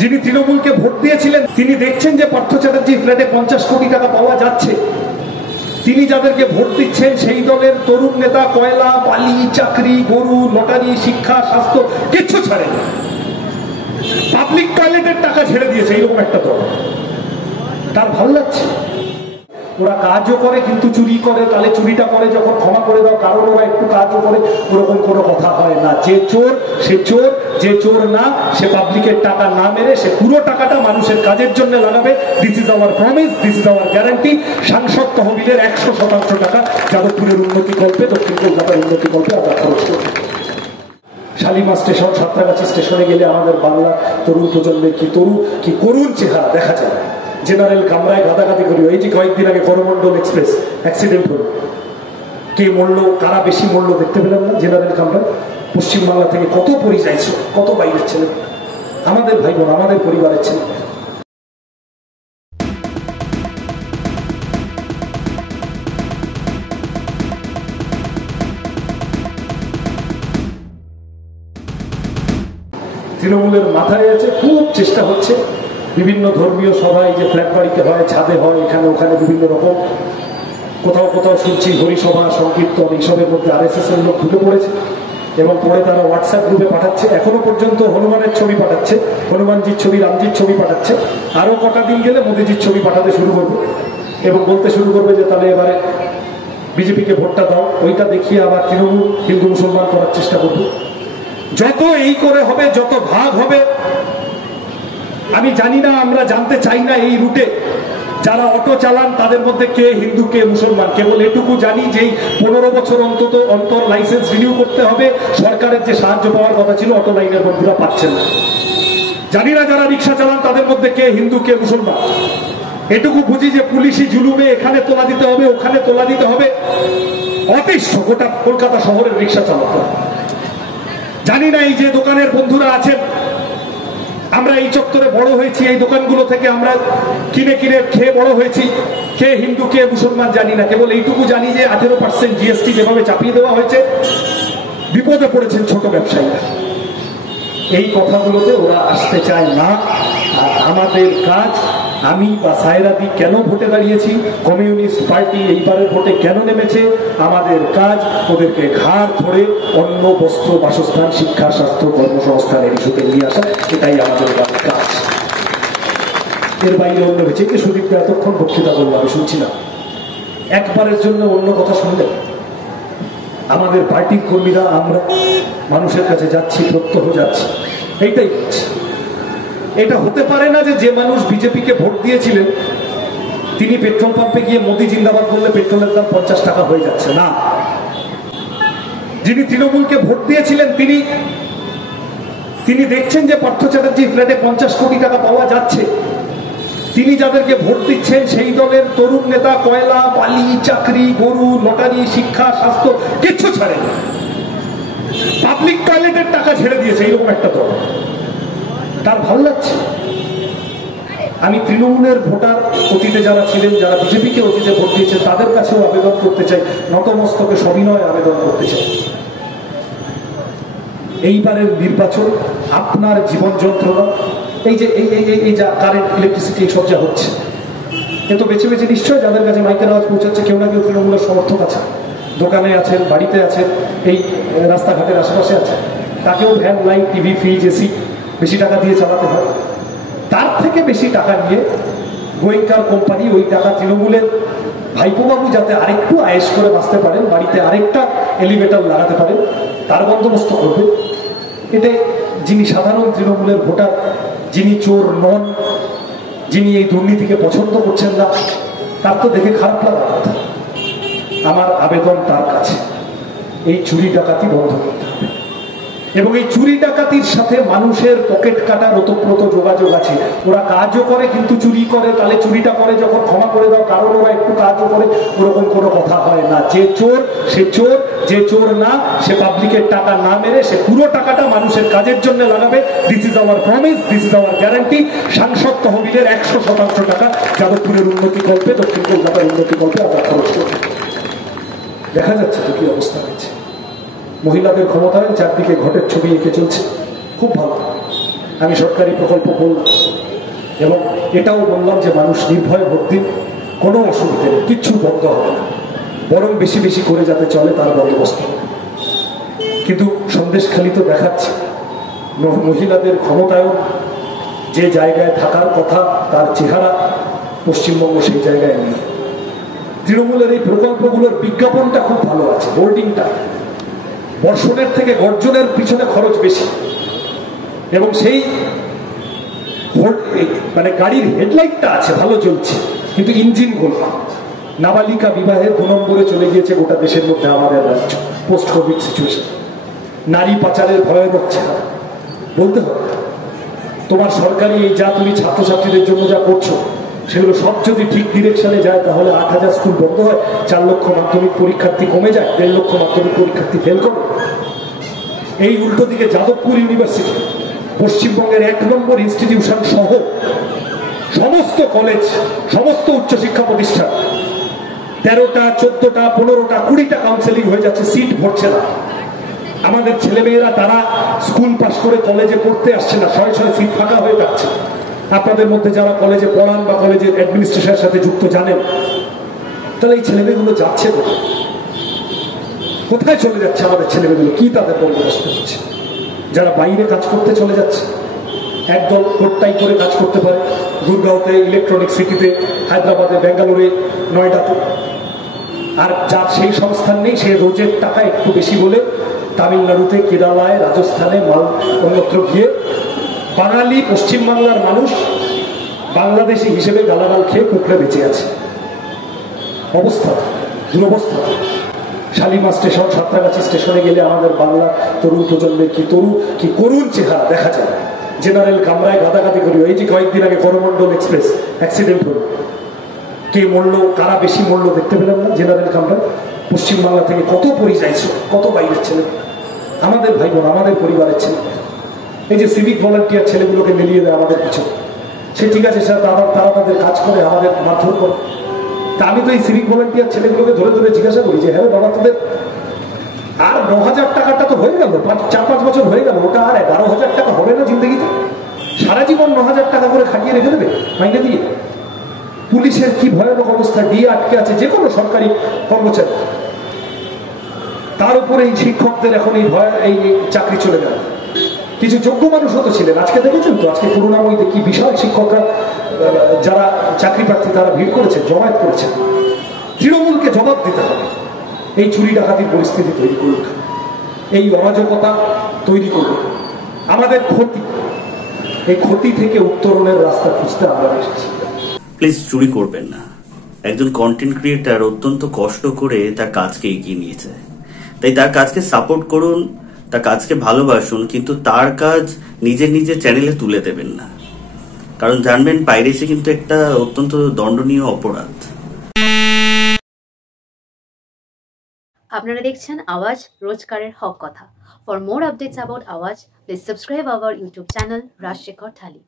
যিনি তৃণমূলকে ভোট দিয়েছিলেন তিনি দেখছেন যে পার্থ চ্যাটার্জি ফ্ল্যাটে 50 কোটি টাকা পাওয়া যাচ্ছে। তিনি যাদেরকে ভোট দিচ্ছেন সেই দলের তরুণ নেতা কয়লা, বালি, চাকরি, গরু, লটারি, শিক্ষা, স্বাস্থ্য কিচ্ছু ছাড়েন। পাবলিক টয়লেটের টাকা ছেড়ে দিয়েছে এইরকম একটা দল। তার ভালো লাগছে। ওরা কাজও করে কিন্তু চুরি করে, তাহলে চুরিটা করে যখন ক্ষমা করে দাও, কারণ ওরা একটু কাজও করে, ওরকম কোনো কথা হয় না। যে চোর সে চোর, যে চোর না সে পাবলিকের টাকা না মেরে সে পুরো টাকাটা মানুষের কাজের জন্য লাগাবে। This is our promise, this is our guarantee. সাংসদ তহবিলের 100% টাকা যাদবপুরের উন্নতি কল্পে, দক্ষিণ কলকাতার উন্নতি কল্পে আমরা খরচ করব। শালিমার স্টেশন, সাঁতরাগাছি স্টেশনে গেলে আমাদের বাংলা তরুণ প্রজন্মের কি করুণ চেহারা দেখা যায়। জেনারেল কামরায় গাদাগাদি করি। এই যে কয়েকদিন আগে করমন্ডল এক্সপ্রেস অ্যাক্সিডেন্ট হলো, কে মরলো, কারা বেশি মরলো দেখতে পেলাম না। জেনারেল কামরায় পশ্চিমবাংলা থেকে কত পরিযায়ী ছিল, কত বাইরের ছেলে, আমাদের ভাই বোন, আমাদের পরিবারের ছেলে। তৃণমূলের মাথায় আছে, খুব চেষ্টা হচ্ছে বিভিন্ন ধর্মীয় সভায়, যে ফ্ল্যাট বাড়িতে হয়, ছাদে হয়, এখানে ওখানে বিভিন্ন রকম, কোথাও কোথাও শুনছি হরিসভা, সংকীর্তন, এইসবের মধ্যে RSS এর লোক ঢুকে পড়েছে এবং পরে তারা হোয়াটসঅ্যাপ গ্রুপে পাঠাচ্ছে। এখনো পর্যন্ত হনুমানের ছবি পাঠাচ্ছে, হনুমানজির ছবি, রামজির ছবি পাঠাচ্ছে। আরো কটা দিন গেলে মোদিজির ছবি পাঠাতে শুরু করবে এবং বলতে শুরু করবে যে তাহলে এবারে বিজেপিকে ভোটটা দাও। ওইটা দেখিয়ে আবার তৃণমূল হিন্দু মুসলমান করার চেষ্টা করবে। যত এই করে হবে, যত ভাগ হবে, আমি জানি না, আমরা জানতে চাই না। এই রুটে যারা অটো চালান তাদের মধ্যে কে হিন্দু কে মুসলমান, কেবল এটুকু জানি যে 15 বছর অন্তর লাইসেন্স রিনিউ করতে হবে। সরকারের যে সাহায্য পাওয়ার কথা ছিল অটো লাইনের বন্ধুরা পাচ্ছেন না। জানি না যারা রিক্সা চালান তাদের মধ্যে কে হিন্দু কে মুসলমান। এটুকু বুঝি যে পুলিশি জুলুমে এখানে তোলা দিতে হবে, ওখানে তোলা দিতে হবে, অতিষ্ঠ গোটা কলকাতা শহরের রিক্সা চালক। জানি না এই যে দোকানের বন্ধুরা আছেন, আমরা এই চত্বরে বড় হয়েছি, এই দোকানগুলো থেকে আমরা কিনে কিনে খেয়ে বড় হয়েছি, কে হিন্দু কে মুসলমান জানি না। কেবল এইটুকু জানি যে 18% GST যেভাবে চাপিয়ে দেওয়া হয়েছে, বিপদে পড়েছেন ছোট ব্যবসায়ীরা। এই কথাগুলোতে ওরা আসতে চায় না। আর আমাদের কাজ, আমি বা সায়রাদি কেন ভোটে দাঁড়িয়েছি, কমিউনিস্ট পার্টি এইবারের ভোটে কেন নেমেছে, আমাদের কাজ ওদেরকে ঘাড় ধরে অন্ন, বস্ত্র, বাসস্থান, শিক্ষা, স্বাস্থ্য, কর্মসংস্থানের ইস্যুতে নিয়ে আসা। এটাই আমাদের কাজ। এর বাইরে অন্য হয়েছে কি? সুদীপ এতক্ষণ বক্তৃতা বলবো, আমি শুনছিলাম। একবারের জন্য অন্য কথা শুনলেন? আমাদের পার্টির কর্মীরা আমরা মানুষের কাছে যাচ্ছি, প্রত্যহ যাচ্ছি, এইটাই হচ্ছে। এটা হতে পারে না যে মানুষ বিজেপিকে ভোট দিয়েছিলেন তিনি পেট্রোল পাম্পে গিয়ে মোদি জিন্দাবাদ বললে পেট্রোলের দাম 50 টাকা হয়ে যাচ্ছে না। যিনি তৃণমূলকে ভোট দিয়েছিলেন তিনি দেখছেন যে পার্থ চ্যাটার্জি ফ্ল্যাটে 50 কোটি টাকা পাওয়া যাচ্ছে। তিনি যাদেরকে ভোট দিচ্ছেন সেই দলের তরুণ নেতা কয়লা, বালি, চাকরি, গরু, লটারি, শিক্ষা, স্বাস্থ্য কিচ্ছু ছাড়েন। পাবলিক টয়লেটের টাকা ছেড়ে দিয়েছে এইরকম একটা দল। তার ভালো লাগছে। আমি তৃণমূলের ভোটার, অতীতে যারা ছিলেন, যারা বিজেপিকে অতীতে ভোট দিয়েছেন, তাদের কাছেও আবেদন করতে চাই, নতমস্তকে সবিনয় আবেদন করতে চাই। এইবারের নির্বাচন আপনার জীবন যন্ত্রণা, এই যে এই যা কারেন্ট, ইলেকট্রিসিটি, এইসব যা হচ্ছে, এ তো বেছে বেছে নিশ্চয় যাদের কাছে মাইকের আওয়াজ পৌঁছাচ্ছে কেউ না কেউ তৃণমূলের সমর্থক আছে, দোকানে আছেন, বাড়িতে আছেন, এই রাস্তাঘাটের আশেপাশে আছেন। তাকেও van, light, TV, fridge, AC বেশি টাকা দিয়ে চালাতে হয়। তার থেকে বেশি টাকা নিয়ে গোয়েঙ্কার কোম্পানি ওই টাকা তৃণমূলের ভাইপোবাবু যাতে আরেকটু আয়েস করে বাঁচতে পারেন, বাড়িতে আরেকটা এলিভেটর লাগাতে পারেন, তার বন্দোবস্ত করবে। এতে যিনি সাধারণ তৃণমূলের ভোটার, যিনি চোর নন, যিনি এই দুর্নীতিকে পছন্দ করছেন না, তার তো দেখে খারাপ লাগার কথা। আমার আবেদন তার কাছে, এই চুরি ডাকাতি বন্ধ করতে হবে। এবং এই চুরি ডাকাতির সাথে মানুষের পকেট কাটার ওতপ্রোত যোগাযোগ আছে। ওরা কাজও করে কিন্তু চুরি করে, তাহলে চুরিটা করে যখন ক্ষমা করে দাও, কারণ ওরা একটু কাজও করে, ওরকম কোনো কথা হয় না। যে চোর সে চোর, যে চোর না সে পাবলিকের টাকা না মেরে সে পুরো টাকাটা মানুষের কাজের জন্য লাগাবে। This is our promise, this is our guarantee. সাংসদ তহবিলের 100% টাকা যাদবপুরের উন্নতি কল্পে, দক্ষিণ কলকাতার উন্নতি কল্পে আমরা খরচ করব। দেখা যাচ্ছে তো কি অবস্থা হয়েছে। মহিলাদের ক্ষমতায়ন চারদিকে ঘটের ছবি এঁকে চলছে, খুব ভালো। আমি সরকারি প্রকল্প বললাম এবং এটাও বললাম যে মানুষ নির্ভয়ে ভোট দিন, কোনো অসুবিধা নেই, কিচ্ছু বন্ধ হবে না, বরং বেশি বেশি করে যাতে চলে তার বন্দোবস্ত। কিন্তু সন্দেশখালি তো দেখাচ্ছে মহিলাদের ক্ষমতায়ন যে জায়গায় থাকার কথা তার চেহারা পশ্চিমবঙ্গ সেই জায়গায় নেই। তৃণমূলের এই প্রকল্পগুলোর বিজ্ঞাপনটা খুব ভালো আছে, হোর্ডিংটা, বর্ষণের থেকে গর্জনের পিছনে খরচ বেশি, এবং সেই মানে গাড়ির হেডলাইটটা আছে ভালো জ্বলছে, কিন্তু ইঞ্জিন গোলা। নাবালিকা বিবাহের 2 নম্বরে চলে গিয়েছে গোটা দেশের মধ্যে আমাদের রাজ্য পোস্ট কোভিড সিচুয়েশন। নারী পাচারের ভয়ানক চেহারা। বলতে হবে তোমার সরকারি এই যা তুমি ছাত্রছাত্রীদের জন্য যা করছো সেগুলো সব যদি ঠিক ডিরেকশনে যায় তাহলে 8,000 স্কুল বন্ধ হয়, 4 লক্ষ মাধ্যমিক পরীক্ষার্থী কমে যায়, 1.5 লক্ষ মাধ্যমিক পরীক্ষার্থী ফেল করে। এই উল্টো দিকে যাদবপুর ইউনিভার্সিটি পশ্চিমবঙ্গের 1 নম্বর ইনস্টিটিউশন সহ সমস্ত কলেজ, সমস্ত উচ্চশিক্ষা প্রতিষ্ঠান 13টা 14টা 15টা 20টা কাউন্সেলিং হয়ে যাচ্ছে, সিট ভরছে না। আমাদের ছেলেমেয়েরা তারা স্কুল পাস করে কলেজে পড়তে আসছে না, 6 সিট ফাঁকা হয়ে যাচ্ছে। আপনাদের মধ্যে যারা কলেজে পড়ান বা কলেজের অ্যাডমিনিস্ট্রেশনের সাথে যুক্ত জানেন, তাহলে এই ছেলেমেয়েগুলো যাচ্ছে কোথায় চলে যাচ্ছে আমাদের ছেলেমেয়েগুলো, কি তাদের বন্দোবস্ত হচ্ছে? যারা বাইরে কাজ করতে চলে যাচ্ছে, একদল কোটটাই করে কাজ করতে পারে গুরগাঁওতে, ইলেকট্রনিক সিটিতে, হায়দ্রাবাদে, বেঙ্গালুরে, নয়ডাতে, আর যার সেই সংস্থান নেই সে রোজের টাকা একটু বেশি বলে তামিলনাড়ুতে, কেরালায়, রাজস্থানে, অন্যত্র গিয়ে বাঙালি পশ্চিমবাংলার মানুষ বাংলাদেশি হিসেবে গালাগাল খেয়ে কুকড়ে বেঁচে আছে। অবস্থা, দুরবস্থা। শালিমা স্টেশন, সাঁতরাগাছি স্টেশনে গেলে আমাদের বাংলা তরুণ প্রজন্মের কি করুণ চেহারা দেখা যায়। জেনারেল কামরায় গাদাগাদি করি। এই যে কয়েকদিন আগে করমন্ডল এক্সপ্রেস অ্যাক্সিডেন্ট হলো, কে মরলো, কারা বেশি মরলো দেখতে পেলাম না জেনারেল কামরায়। পশ্চিমবাংলা থেকে কত পরিযায়ী, কত বাইরের ছেলে, আমাদের ভাই বোন, আমাদের পরিবারের ছেলে। এই যে সিভিক ভলান্টিয়ার ছেলেগুলোকে মিলিয়ে দেয় আমাদের পিছনে, সে ঠিক আছে তারা তাদের কাজ করে, আমাদের মারধর করে। তা আমি তো এই সিভিক ভলান্টিয়ার ছেলেগুলোকে ধরে ধরে জিজ্ঞাসা করি যে হ্যাঁ বাবা, তোদের আর 9,000 টাকাটা তো হয়ে গেল, 4-5 বছর হয়ে গেল, ওটা আর 11,000 টাকা হবে না জিন্দগিতে? সারা জীবন 9,000 টাকা করে খাটিয়ে রেখে দেবে মাইনে দিয়ে? পুলিশের কি ভয়ানক অবস্থা, দিয়ে আটকে আছে যে কোনো সরকারি কর্মচারী। তার উপরে এই শিক্ষকদের এখন এই চাকরি চলে গেল। কিছু যোগ্য মানুষ হতো ছিলেন, আজকে দেখেছেন তো, আজকে করুণাময়ীতে কি বিশাল শিক্ষকরা যারা চাকরি প্রার্থী তারা ভিড় করেছে, জমায়েত করেছে। তৃণমূলকে জবাব দিতে হবে। এই চুরি ডাকাতির পরিস্থিতি তৈরি করুক, এই অরাজকতা তৈরি করুক, আমাদের ক্ষতি, এই ক্ষতি থেকে উত্তরণের রাস্তা খুঁজতে আমরা এসেছি। প্লিজ চুরি করবেন না। একজন কন্টেন্ট ক্রিয়েটার অত্যন্ত কষ্ট করে তার কাজকে এগিয়ে নিয়েছে, তাই তার কাজকে সাপোর্ট করুন, তার কাজকে ভালোবাসুন, কিন্তু তার কাজ নিজের চ্যানেলে তুলে দেবেন না। কারণ জানবেন পাইরেসি কিন্তু একটা অত্যন্ত দণ্ডনীয় অপরাধ। আপনারা দেখছেন আওয়াজ, রোজকারের হক কথা। For more updates about Awaaz, please subscribe our YouTube channel Rajshekhar thali.